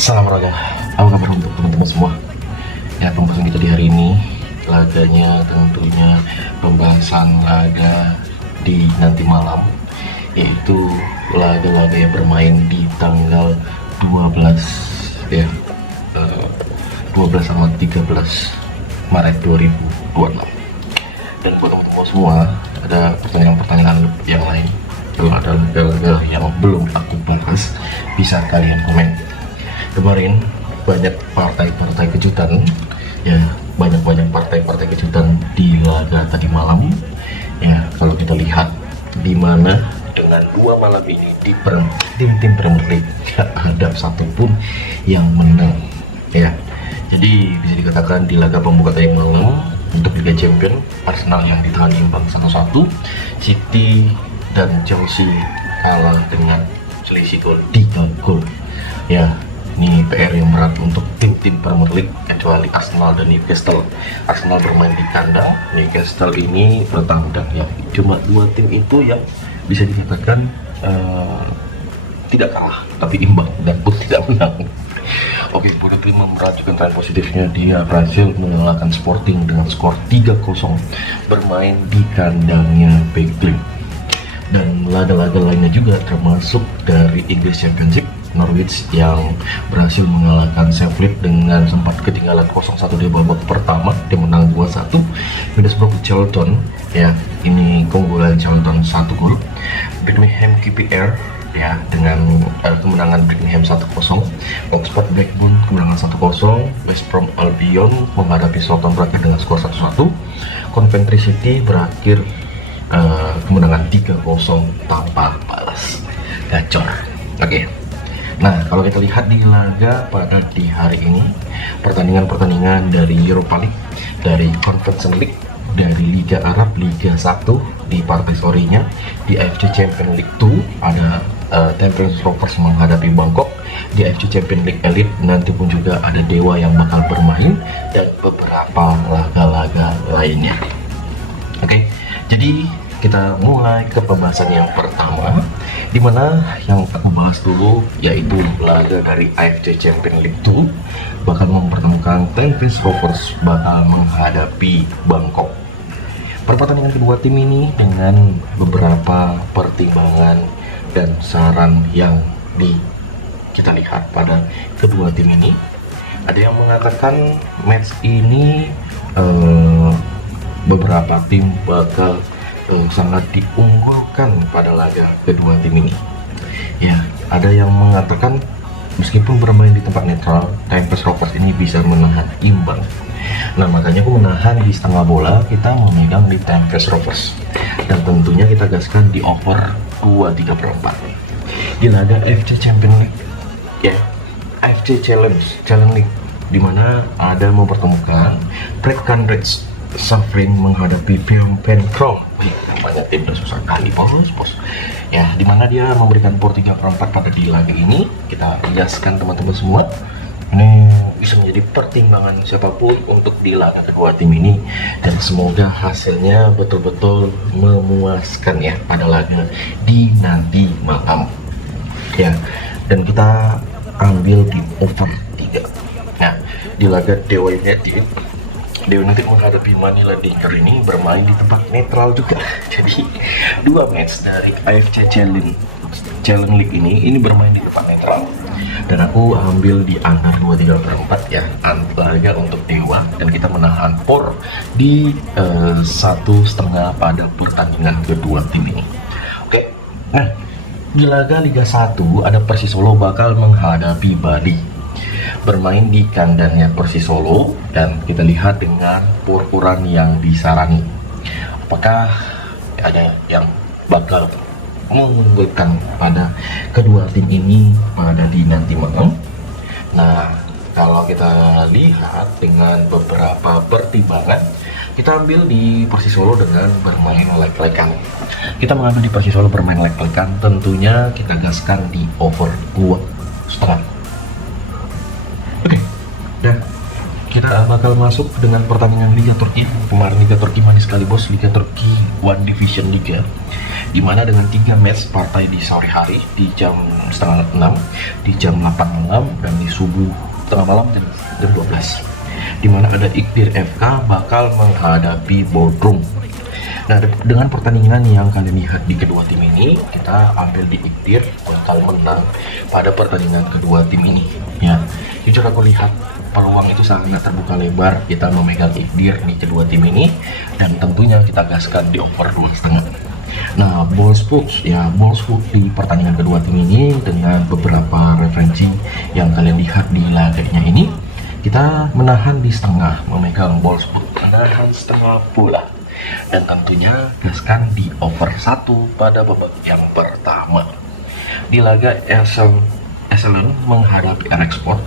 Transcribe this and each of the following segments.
Salam olahraga, apa kabar untuk teman-teman semua? Ya, pembahasan kita di hari ini laganya tentunya pembahasan laga di nanti malam, yaitu laga-laga yang bermain di tanggal 12 ya, 12 sama 13 Maret 2026. Dan buat teman-teman semua, ada pertanyaan-pertanyaan yang lain, kalau ada laga-laga yang belum aku bahas, bisa kalian komen. Kemarin banyak partai-partai kejutan ya, banyak partai-partai kejutan di laga tadi malam ya. Kalau kita lihat di mana dengan dua malam ini di tim Premier League gak ada satupun yang menang ya. Jadi bisa dikatakan di laga pembuka tadi malam untuk Liga Champions, Arsenal yang ditahan imbang 1-1, City dan Chelsea kalah dengan selisih gol 3 gol ya. Ini PR yang berat untuk tim-tim Premier League kecuali Arsenal dan Newcastle. Arsenal bermain di kandang, Newcastle ini bertandang ya. Cuma dua tim itu yang bisa dikatakan tidak kalah, tapi imbang dan pun tidak menang. Oke, Borussia merajukan tren positifnya. Dia berhasil mengalahkan Sporting dengan skor 3-0 bermain di kandangnya Burnley. Dan laga-laga lainnya juga termasuk dari English Championship, Norwich yang berhasil mengalahkan Sheffield dengan sempat ketinggalan 0-1 di babak pertama, dia menang 2-1. Middlesbrough Charlton ya, ini keunggulan Charlton 1 gol. Birmingham QPR ya dengan kemenangan Birmingham 1-0. Oxford Blackburn kemenangan 1-0. West Brom Albion menghadapi Southampton berakhir dengan skor 1-1. Coventry City berakhir kemenangan 3-0 tanpa balas, gacor. Oke. Nah, kalau kita lihat di laga pada di hari ini, pertandingan-pertandingan dari Europa League, dari Conference League, dari Liga Arab, Liga 1 di partai sorenya, di AFC Champions League 2 ada Tampines Rovers menghadapi Bangkok, di AFC Champions League Elite nanti pun juga ada Dewa yang bakal bermain, dan beberapa laga-laga lainnya. Oke, jadi kita mulai ke pembahasan yang pertama, dimana yang kita bahas dulu yaitu laga dari AFC Champions League 2 bakal mempertemukan Tampines Rovers bakal menghadapi Bangkok. Pertandingan kedua tim ini dengan beberapa pertimbangan dan saran yang kita lihat pada kedua tim ini. Ada yang mengatakan match ini beberapa tim bakal sangat diunggulkan pada laga kedua tim ini ya. Ada yang mengatakan meskipun bermain di tempat netral, Tampines Rovers ini bisa menahan imbang. Nah, makanya aku menahan di setengah bola, kita memegang di Tampines Rovers, dan tentunya kita gaskan di over 2.3/4 di laga AFC Champions League ya, AFC Challenge League, dimana ada mempertemukan Brecon Ridge Suffering menghadapi Pencroft. Banyak tim dan susah kali bos ya, dimana dia memberikan por 3/4 pada di laga ini. Kita gaskan teman-teman semua, ini bisa menjadi pertimbangan siapapun untuk di laga kedua tim ini, dan semoga hasilnya betul-betul memuaskan ya pada laga di nanti malam ya. Dan kita ambil di over 3. Nah, di laga Dewa United menghadapi Manila Danger ini bermain di tempat netral juga. Jadi dua match dari AFC Challenge League ini bermain di tempat netral, dan aku ambil di under 2.3/4 ya, laga untuk Dewa, dan kita menahan por di 1,5 pada pertandingan kedua tim ini. Oke. Nah, di laga Liga 1 ada Persis Solo bakal menghadapi Bali, bermain di kandangnya Persis Solo, dan kita lihat dengan ukuran yang disarani, apakah ada yang bakal mengunggulkan pada kedua tim ini pada di nanti malam. Nah, kalau kita lihat dengan beberapa pertimbangan, kita ambil di Persis Solo dengan bermain leg-legan. Kita mengambil di Persis Solo bermain leg-legan, tentunya kita gaskan di over 2,5. Oke, dan kita bakal masuk dengan pertandingan Liga Turki. Kemarin Liga Turki manis sekali bos, Liga Turki One Division Liga, dimana dengan 3 match partai di sore hari di jam setengah 6, di jam 8 malam, dan di subuh tengah malam jam 12, dimana ada Ikhtir FK bakal menghadapi Bodrum. Nah, dengan pertandingan yang kalian lihat di kedua tim ini, kita ambil di Ikhtir bakal menang pada pertandingan kedua tim ini. Ya, jujur aku lihat peluang itu sangat terbuka lebar kita memegang Ikhtir di kedua tim ini, dan tentunya kita gaskan di over 2,5. Nah, Ballsbook di pertandingan kedua tim ini dengan beberapa referensi yang kalian lihat di laganya ini, kita menahan di setengah, memegang Ballsbook menahan setengah bola, dan tentunya gaskan di over 1 pada babak yang pertama di laga Esselen menghadapi RX Sport.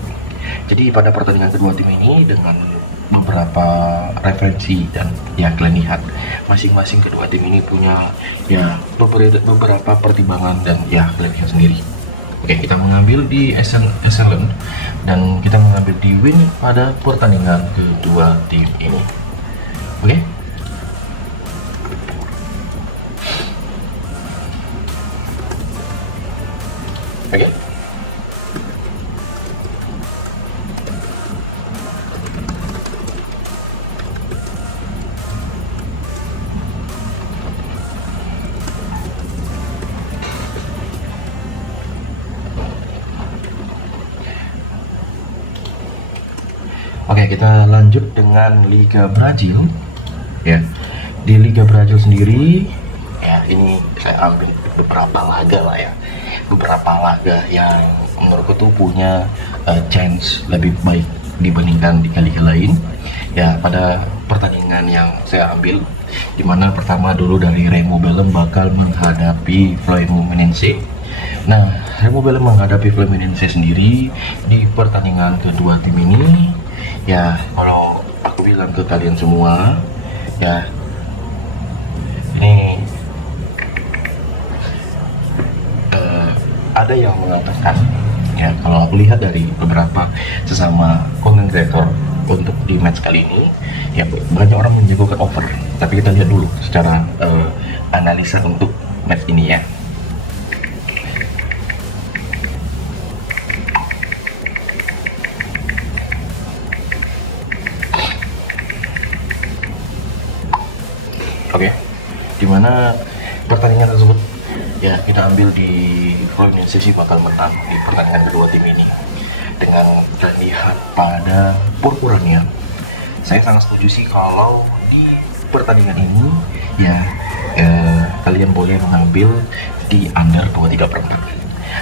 Jadi pada pertandingan kedua tim ini dengan beberapa referensi, dan ya kalian lihat masing-masing kedua tim ini punya ya beberapa pertimbangan, dan ya kalian lihat sendiri. Oke, kita mengambil di Esselen dan kita mengambil di win pada pertandingan kedua tim ini. Oke. Oke. Oke, kita lanjut dengan Liga Brazil. Ya, di Liga Brazil sendiri, ya ini saya ambil beberapa laga lah ya, beberapa laga yang menurutku tuh punya chance lebih baik dibandingkan di liga lain. Ya, pada pertandingan yang saya ambil, dimana pertama dulu dari Remo Belém bakal menghadapi Fluminense. Nah, Remo Belém menghadapi Fluminense sendiri di pertandingan kedua tim ini. Ya, kalau aku bilang ke kalian semua, ya ini ada yang mengatakan, ya kalau aku lihat dari beberapa sesama content creator untuk di match kali ini, ya banyak orang menjagokan over. Tapi kita lihat dulu secara analisa untuk match ini ya. Oke, dimana pertandingan tersebut ya kita ambil di Fluminense sih bakal menang di pertandingan kedua tim ini. Dengan lihat pada purpuranya, saya sangat setuju sih kalau di pertandingan ini ya kalian boleh mengambil di under 2,3/4.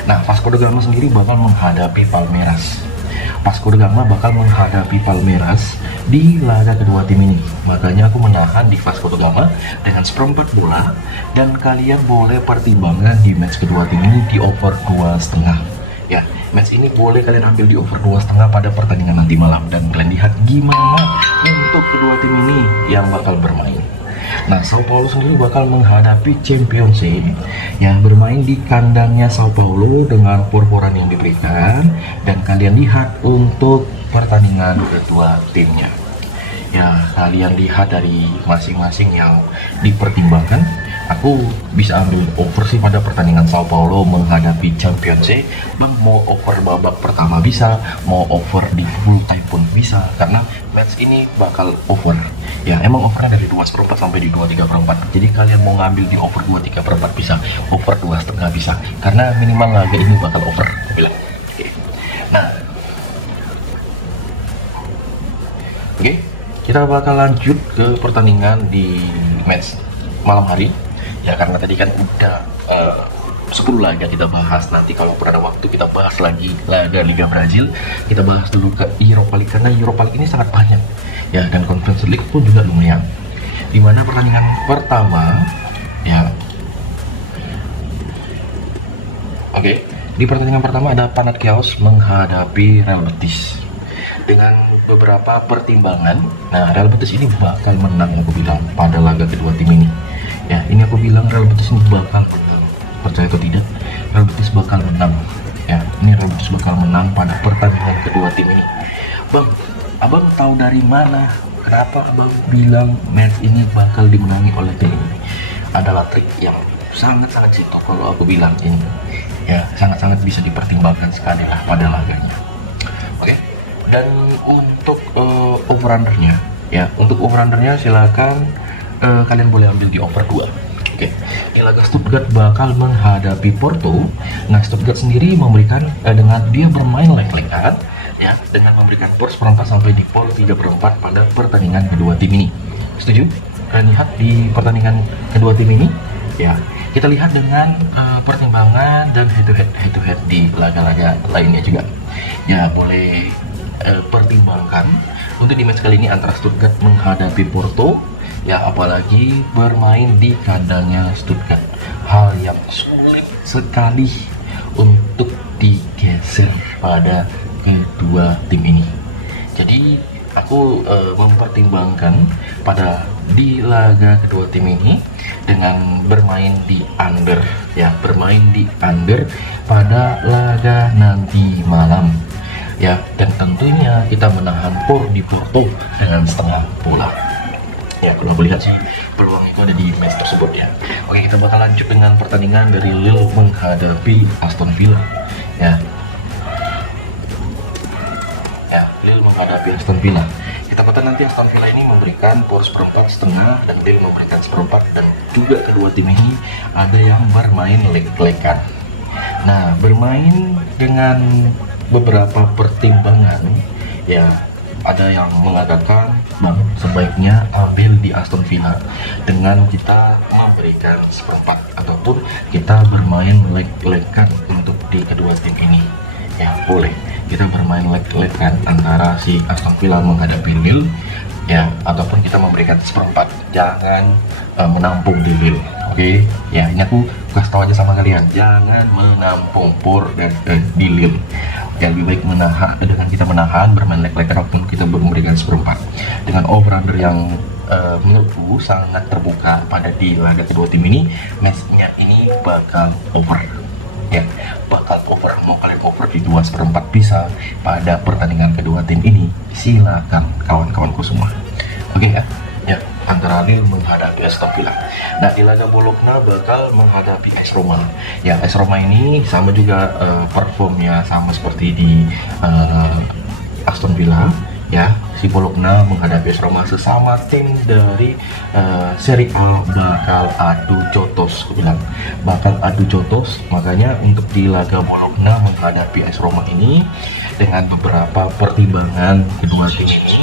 Nah, Vasco da Gama sendiri bakal menghadapi Palmeiras. Vasco da Gama bakal menghadapi Palmeiras di laga kedua tim ini. Makanya aku menahan di Vasco da Gama dengan seperempat bola, dan kalian boleh pertimbangan di match kedua tim ini di over 2,5. Ya, match ini boleh kalian ambil di over 2,5 pada pertandingan nanti malam, dan kalian lihat gimana untuk kedua tim ini yang bakal bermain. Nah, Sao Paulo sendiri bakal menghadapi Champions League yang bermain di kandangnya Sao Paulo dengan purpuran yang diberikan, dan kalian lihat untuk pertandingan kedua timnya. Ya, kalian lihat dari masing-masing yang dipertimbangkan. Aku bisa ambil over sih pada pertandingan Sao Paulo menghadapi Champions League. Bang, mau over babak pertama bisa, mau over di full time pun bisa, karena match ini bakal over. Ya, emang overnya dari 2,4 sampai di 2,3/4. Jadi kalian mau ngambil di over 2,3/4 bisa, over 2,5 bisa, karena minimal laga ini bakal over. Oke. Nah, oke, kita bakal lanjut ke pertandingan di match malam hari. Ya, karena tadi kan udah 10 laga kita bahas. Nanti kalau ada waktu kita bahas lagi laga Liga Brazil. Kita bahas dulu ke Europa League, karena Europa League ini sangat banyak ya, dan Conference League pun juga lumayan. Dimana pertandingan pertama ya, oke, di pertandingan pertama ada Panathinaikos menghadapi Real Betis dengan beberapa pertimbangan. Nah, Real Betis ini bakal menang, aku bilang, pada laga kedua tim ini. Ya, ini aku bilang Real Betis ini bakal menang. Percaya atau tidak, Real Betis bakal menang. Ya, ini Real Betis bakal menang pada pertandingan kedua tim ini. Bang, abang tahu dari mana? Kenapa abang bilang match ini bakal dimenangi oleh tim ini? Adalah trik yang sangat-sangat jitu kalau aku bilang ini. Ya, sangat-sangat bisa dipertimbangkan sekali lah pada laganya. Oke. Dan untuk over-undernya, ya, untuk over-undernya silakan kalian boleh ambil di over 2. Oke, di laga Stuttgart bakal menghadapi Porto. Nah, Stuttgart sendiri memberikan dengan dia bermain leg-legan, ya, dengan memberikan power seperempat sampai di power 3/4 pada pertandingan kedua tim ini. Setuju? Kalian lihat di pertandingan kedua tim ini, ya, kita lihat dengan pertimbangan dan head-to-head di laga-laga lainnya juga. Ya, boleh pertimbangkan untuk di match kali ini antara Stuttgart menghadapi Porto. Ya, apalagi bermain di kandangnya Stuttgart, hal yang sulit sekali untuk digeser pada kedua tim ini. Jadi aku mempertimbangkan pada di laga kedua tim ini dengan bermain di under, ya, bermain di under pada laga nanti malam, ya, dan tentunya kita menahan di Porto dengan setengah bola. Ya, kalau aku lihat sih peluang itu ada di match tersebut, ya. Oke, kita bakal lanjut dengan pertandingan dari Lille menghadapi Aston Villa. Ya, Lille menghadapi Aston Villa. Kita kata nanti Aston Villa ini memberikan power seperempat setengah dan Lille memberikan seperempat, dan juga kedua tim ini ada yang bermain leg-legan. Nah, bermain dengan beberapa pertimbangan, ya, ada yang mengatakan sebaiknya ambil di Aston Villa dengan kita memberikan seperempat ataupun kita bermain leg-legan untuk di kedua tim ini. Ya, boleh kita bermain leg-legan antara si Aston Villa menghadapi Lille, ya, ataupun kita memberikan seperempat, jangan menampung di Lille. Oke, ya, ini aku kasih tahu aja sama kalian, jangan menampung di Lille. Ya, lebih baik menahan, dengan kita menahan bermain leg-legan ataupun kita memberikan seperempat dengan over-under yang menurutku sangat terbuka pada di laga kedua tim ini. Matchnya ini bakal over, ya, bakal over. Mau kalian over di 2/4 bisa pada pertandingan kedua tim ini, silakan kawan-kawanku semua. Oke, ya, antara Lille menghadapi Aston Villa. Nah, di laga Bologna bakal menghadapi AS Roma. Ya, AS Roma ini sama juga performnya sama seperti di Aston Villa. Ya, si Bologna menghadapi AS Roma, sesama tim dari Serie A bakal adu jotos, aku bilang bakal adu jotos. Makanya untuk di laga Bologna menghadapi AS Roma ini dengan beberapa pertimbangan kedua tim ini,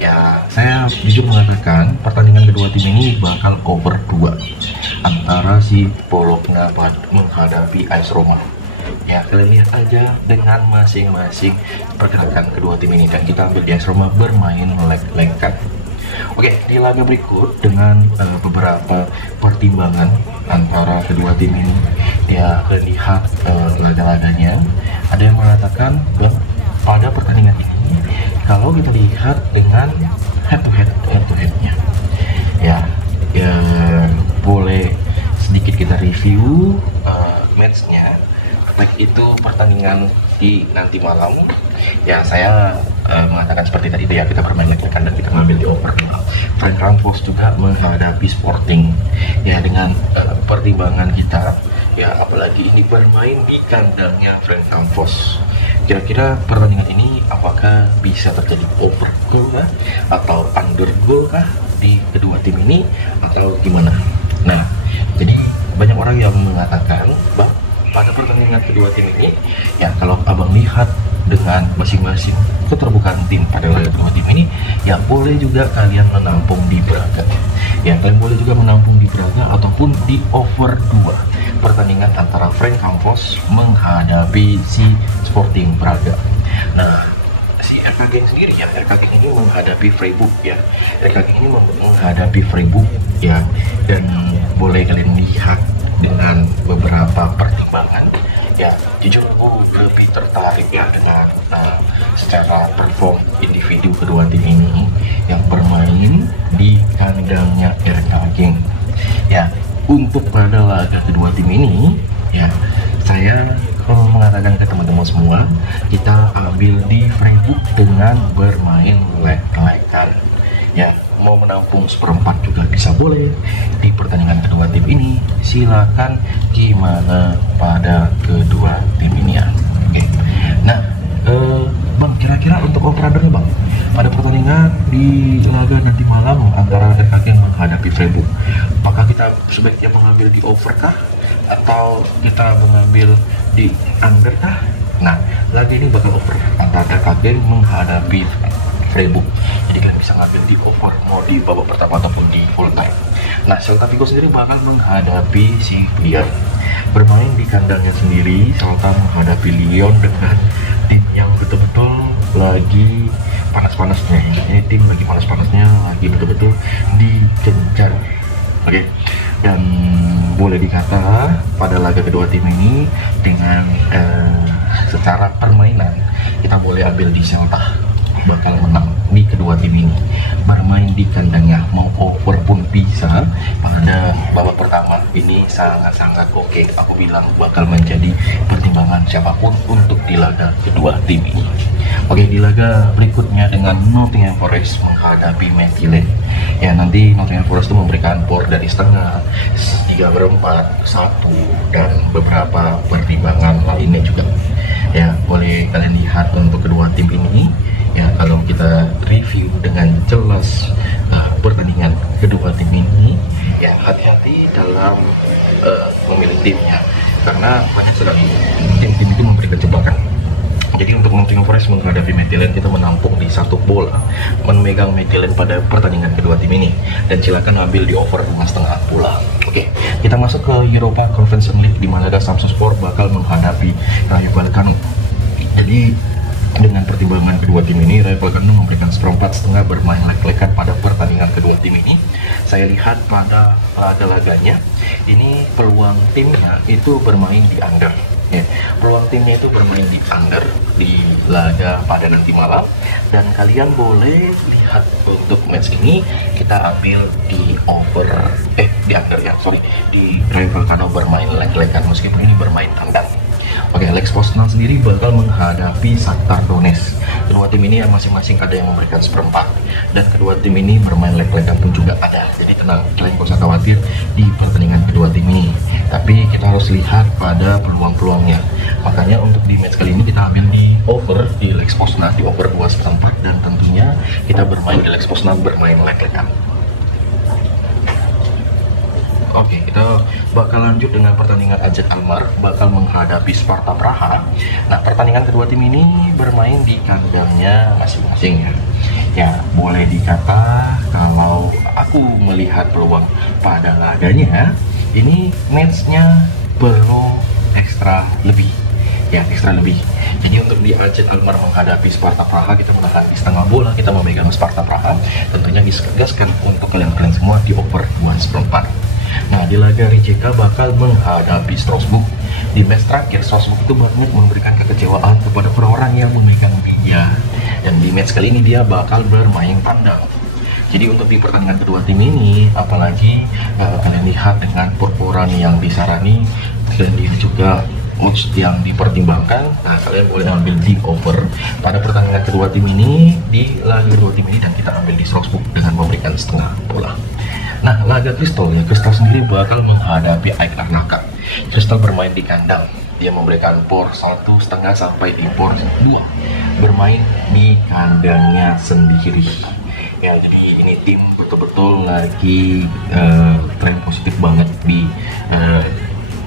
ya, saya jujur mengatakan pertandingan kedua tim ini bakal over 2 antara si Bologna menghadapi AS Roma. Ya, kalian lihat aja dengan masing-masing pergerakan kedua tim ini, dan kita ambil di AS Roma bermain leg-legan. Oke, di laga berikut dengan beberapa pertimbangan antara kedua tim ini, ya, kalian lihat laga-laganya. Ada yang mengatakan bahwa pada pertandingan ini, kalau kita lihat dengan head-to-headnya, ya, boleh sedikit kita review matchnya, baik itu pertandingan di nanti malam. Ya, saya mengatakan seperti tadi itu, ya, kita bermain leg-legan dan kita mengambil di over. Frank Lampard juga menghadapi Sporting, ya, dengan pertimbangan kita, ya, apalagi ini bermain di kandangnya Frank Lampard. Kira-kira pertandingan ini apakah bisa terjadi over goal kah atau under goal kah di kedua tim ini atau gimana? Nah, jadi banyak orang yang mengatakan bahwa pada pertandingan kedua tim ini, ya, kalau abang lihat dengan masing-masing keterbukaan tim pada laga kedua tim ini, ya, boleh juga kalian menampung di Braga. Ya, kalian boleh juga menampung di Braga ataupun di over 2 pertandingan antara Frank Lampard menghadapi si Sporting Braga. Nah, si RK Genk sendiri, ya, RK Genk ini menghadapi Freiburg, ya, RK Genk ini menghadapi Freiburg, ya, dan boleh kalian lihat dengan beberapa pertimbangan, ya, jujur aku lebih tertarik, ya, dengan secara perform individu kedua tim ini yang bermain di kandangnya RK Genk. Ya, untuk pada laga kedua tim ini, ya, saya mengatakan ke teman-teman semua, kita ambil di Freiburg dengan bermain leg-legan. Ya, mau menampung seperempat juga bisa boleh di pertandingan kedua tim ini. Silakan gimana pada kedua tim ini ya. Oke. Nah, Bang, kira-kira untuk operatornya Bang, pada pertandingan di laga nanti malam antara RKG menghadapi Freiburg, apakah kita sebaiknya mengambil di over kah? Atau kita mengambil di under kah? Nah, laga ini bakal over antara RKG menghadapi Freiburg. Jadi kalian bisa ngambil di over mau di babak pertama ataupun di full time. Nah, Celta Vigo sendiri bakal menghadapi si Lyon. Bermain di kandangnya sendiri, Celta menghadapi Lyon dengan tim yang betul-betul lagi panas-panasnya. Ini tim lagi panas-panasnya, lagi betul-betul digencar. Oke. Dan boleh dikata pada laga kedua tim ini dengan secara permainan kita boleh ambil di Celta bakal menang di kedua tim ini. Bermain di kandangnya mau over pun bisa. Pada babak pertama ini sangat-sangat oke, aku bilang bakal menjadi pertimbangan siapapun untuk di laga kedua tim ini. Oke, di laga berikutnya dengan Nottingham Forest menghadapi Midtjylland. Ya, nanti Nottingham Forest itu memberikan por dari setengah, 3/4, 1, dan beberapa pertimbangan lainnya juga. Ya, boleh kalian lihat untuk kedua tim ini. Ya, kalau kita review dengan jelas pertandingan kedua tim ini, ya hati-hati dalam memilih timnya, karena banyak sekali tim-tim itu memberikan jebakan. Jadi untuk Nottingham Forest menghadapi Midtjylland, kita menampung di satu bola, memegang Midtjylland pada pertandingan kedua tim ini, dan silakan ambil di over 2,5 bola. Oke, kita masuk ke Europa Conference League di mana Samsunspor bakal menghadapi Rayo Vallecano. Jadi dengan pertimbangan kedua tim ini, Rayo Vallecano memberikan 1/4 bermain leg-legan pada pertandingan kedua tim ini. Saya lihat pada laga-laganya ini peluang timnya itu bermain di under. Ya, peluang timnya itu bermain di under di laga pada nanti malam, dan kalian boleh lihat untuk match ini kita ambil di over di under ya, di Rayo Vallecano bermain leg-legan meskipun ini bermain tandang. Oke, Lech Poznan sendiri bakal menghadapi Shakhtar Donetsk. Kedua tim ini yang masing-masing ada yang memberikan 1/4, dan kedua tim ini bermain leg-legan pun juga ada. Jadi tenang, kalian gak usah khawatir di pertandingan kedua tim ini. Tapi kita harus lihat pada peluang-peluangnya. Makanya untuk di match kali ini kita ambil di over di Lech Poznan di over 2,4, dan tentunya kita bermain di Lech Poznan bermain leg-legan. Oke, kita bakal lanjut dengan pertandingan AZ Alkmaar bakal menghadapi Sparta Praha. Nah, pertandingan kedua tim ini bermain di kandangnya masing-masing ya. Ya, boleh dikata kalau aku melihat peluang pada laganya, ini matchnya perlu ekstra lebih. Ya, ekstra lebih. Jadi untuk di AZ Alkmaar menghadapi Sparta Praha, kita menahan di setengah bola, kita memegang Sparta Praha. Tentunya disegaskan untuk kalian-kalian semua di over 2,4. Nah, di laga Rijeka bakal menghadapi Strasbourg. Di match terakhir, Strasbourg itu banyak memberikan kekecewaan kepada orang-orang yang memegang dia. Dan di match kali ini dia bakal bermain tandang. Jadi untuk di pertandingan kedua tim ini, apalagi kalian lihat dengan Purpurani yang disarani, dan ini juga odds yang dipertimbangkan. Nah, kalian boleh ambil di over pada pertandingan kedua tim ini di laga kedua tim ini, dan kita ambil di Strasbourg dengan memberikan setengah bola. Nah, laga Crystal ya, Crystal sendiri bakal menghadapi AEK Larnaca. Crystal bermain di kandang, dia memberikan por 1,5 sampai di por 2, bermain di kandangnya sendiri. Ya, jadi ini tim betul-betul lagi tren positif banget di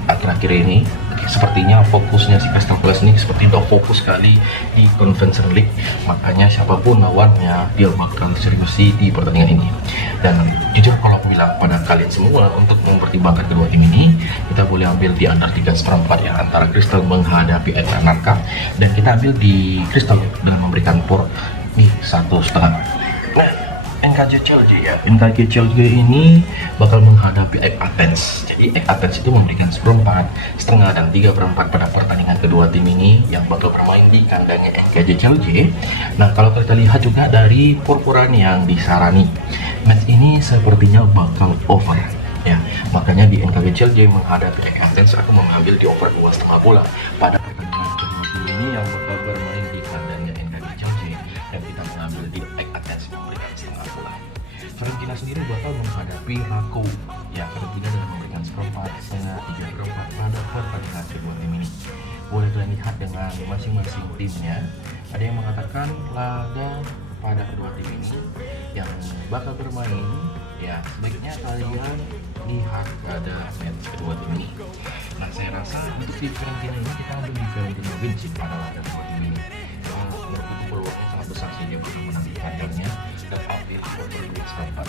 akhir-akhir ini. Sepertinya fokusnya si Crystal Palace ini seperti udah fokus sekali di Conference League, makanya siapapun lawannya dia bakal serius di pertandingan ini. Dan jujur kalau aku bilang pada kalian semua, untuk mempertimbangkan kedua tim ini, kita boleh ambil di under 3,4 ya, antara Crystal menghadapi AEK Larnaca, dan kita ambil di Crystal dengan memberikan por di 1,5. Nah, NKJ Celje ya, NKJ Celje ini bakal menghadapi AEK Athens. Jadi AEK Athens itu memberikan 1/4 dan 3/4 pada pertandingan kedua tim ini yang bakal bermain di kandangnya NKJ Celje. Nah, kalau kita lihat juga dari Purpurani yang disarani, match ini sepertinya bakal over ya. Makanya di NKJ Celje menghadapi AEK Athens, aku mengambil di over 2,5 bola pada pertandingan kedua tim ini yang bakal bermain di kandangnya NKJ Celje, dan kita mengambil di AEK Athens memberikan setengah bola. Fiorentina sendiri bakal menghadapi Rako. Ya, Fiorentina dengan memberikan seperempat setengah 3/4 pada pertandingan kedua tim ini. Boleh kalian lihat dengan masing-masing timnya. Ada yang mengatakan laga pada kedua tim ini yang bakal bermain, ya sebaiknya kalian lihat pada match kedua tim ini. Nah, saya rasa untuk di Fiorentina ini kita ambil di Fiorentina win sih pada laga kedua tim ini. Menurut itu peluangnya sangat besar sih dia bisa menang di kandangnya dan update over 2/4.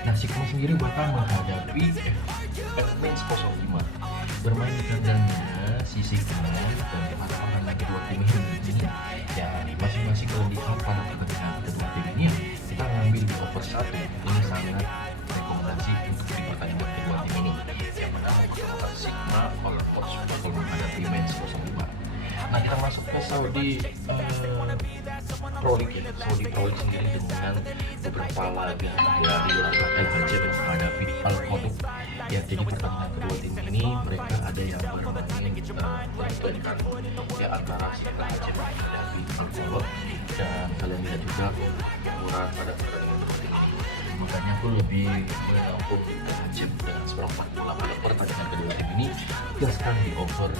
Nah, Sigma sendiri bakal menghadapi Mainz 05 bermain di kandangnya. Si Sigma dan pasangan lagi kedua tim ini ya masing-masing kalau lihat pada pertandingan kedua tim ini kita ngambil di over 1. Ini sangat rekomendasi untuk di pertandingan kedua tim ini yang menang Sigma oleh Wolfsburg menghadapi Mainz 05. Nah, kita masuk ke Saudi Pro League. Saudi Pro League sendiri dengan beberapa laga ya di laga LHC menghadapi Al Qudus. Ya, jadi pertandingan kedua tim ini mereka ada yang bermain ya antara si LHC menghadapi Al Qudus, dan kalian lihat juga ukuran pada pertandingan kedua tim ini makanya aku lebih mengampun LHC dengan seperempat bola pada pertandingan kedua tim ini, gaskan di over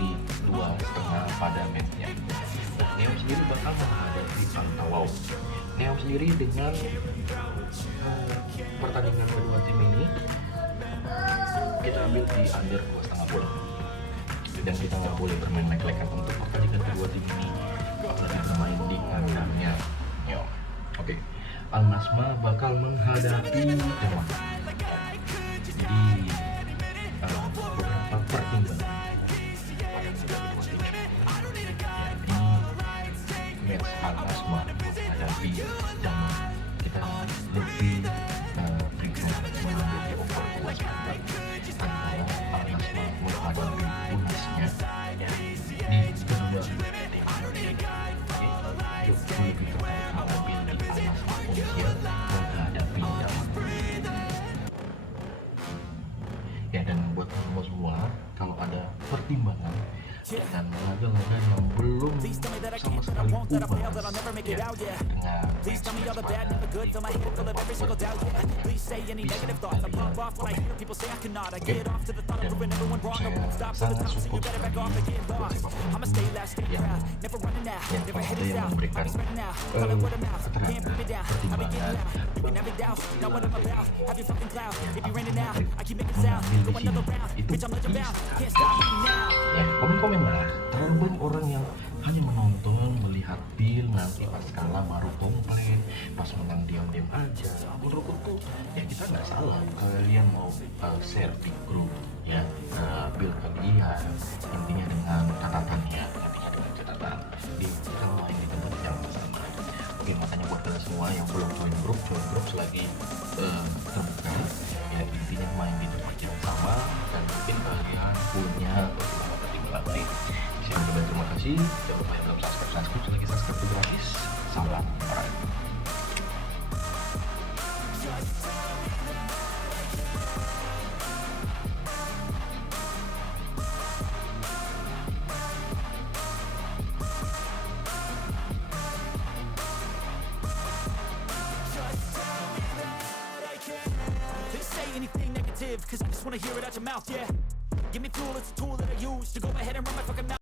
di 2,5 pada matchnya. Neom sendiri bakal menghadapi Antawau. Neom sendiri dengan pertandingan kedua tim ini kita ambil di under 2,5 bola, dan kita nggak boleh bermain lek-lekan untuk pertandingan kedua tim ini apalagi bermain di kandangnya. Yo, oke. Al Nasma bakal menghadapi Demak. Jadi beberapa pertimbangan match Al Nasma menghadapi Demak, kita lebih prefer mengambil di over 2,5 antara Al Nasma menghadapi Unasnya di kedua lebih tertarik mengambil di Al Nasma Unasnya menghadapi Demak. Ya, dan buat kamu semua kalau ada pertimbangan dengan laga-laga yang belum sama sekali ubah ya dengan bisa kalian saya sangat support sekali buat siapapun yang kalau ada yang memberikan keterangan pertimbangan mengambil di sini itu ya, komen-komen lah. Terlalu banyak orang yang hanya menonton, melihat Bill nanti pas kalah baru komplain, pas menang diam-diam aja. Menurutku tuh ya kita nggak salah kalian mau share di grup ya Bill kalian, intinya dengan catatannya, di kita main di tempat yang sama. Oke, makanya buat kalian semua yang belum join grup selagi terbuka ya, intinya main di tempat yang sama dan mungkin kalian punya pertimbangan. Terima kasih. Jangan lupa yang belum subscribe selagi subscribe itu gratis. Salam olahraga. Cause I just wanna hear it out your mouth, yeah. Give me fuel, it's a tool that I use to go ahead and run my fucking mouth.